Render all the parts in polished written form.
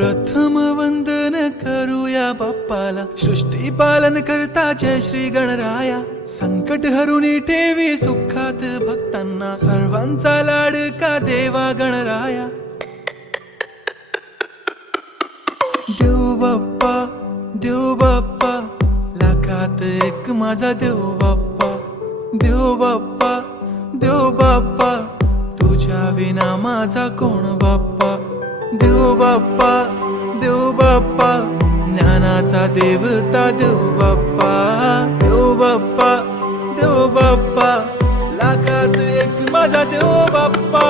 प्रथम वंदन करूया बाप्पाला, सृष्टी पालन करता जय श्री गणराया. संकट हरुनी ठेवी सुखात भक्तांना, सर्वांचा लाडका देवा गणराया. देव बाप्पा, देव बाप्पा, लाखात एक माझा देव बाप्पा. देव बाप्पा, देव बाप्पा, तुझ्या विना माझा कोण बाप्पा. देव बाप्पा, देव बाप्पा, ज्ञानाचा देवता देव बाप्पा. देव बाप्पा, देव बाप्पा, लाखात एक माझा देव बाप्पा.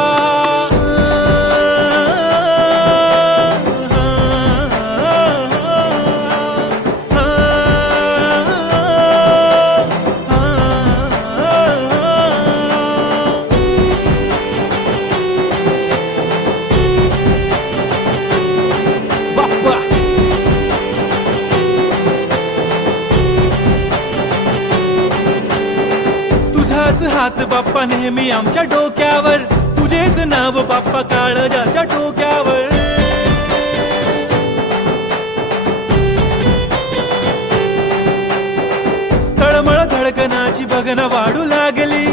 तुझाच हात बाप्पा नेहमी आमच्या डोक्यावर, तुझेच नाव बाप्पा काळजाच्या डोक्यावर. तळमळ धडकनाची बघना वाढू लागली,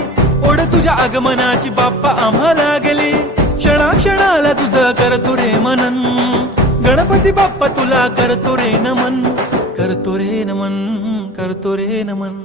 ओढ तुझ्या आगमनाची बाप्पा आम्हा लागली. क्षणाक्षणाला तुझं करतो रे मनन, गणपती बाप्पा तुला करतो रे नमन. करतो रे नमन, करतो रे नमन.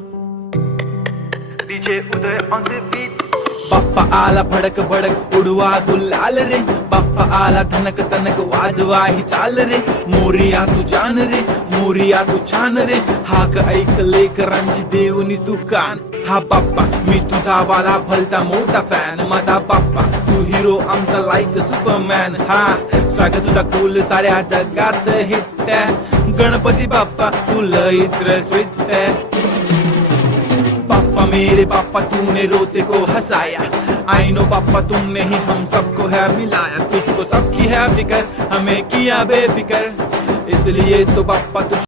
DJ Uday on the beat. Bappa आला भडक भडक उडवा गुलाल रे, बाप्पा आला धनक तनक वाजवा ही चाल रे. मोरिया तू जान रे, मोरिया तू छान रे, हाक ऐक लेकरांची देवनी तू कान. हा बाप्पा मी तुझा वाला भलता मोठा फॅन, माझा बाप्पा तू हिरो आमचा लाईक सुपरमॅन. हा स्वागत तुझा कूल साऱ्या जगात हिट. गणपती बाप्पा तू लईच रसवित. पापा मेरे पापा तूने रोते को हंसाया, आई नो पापा तुमने ही हम सबको है मिलाया. तुझको सबकी है फिकर, हमें किया बेफिकर, इसलिए तो पापा तुझ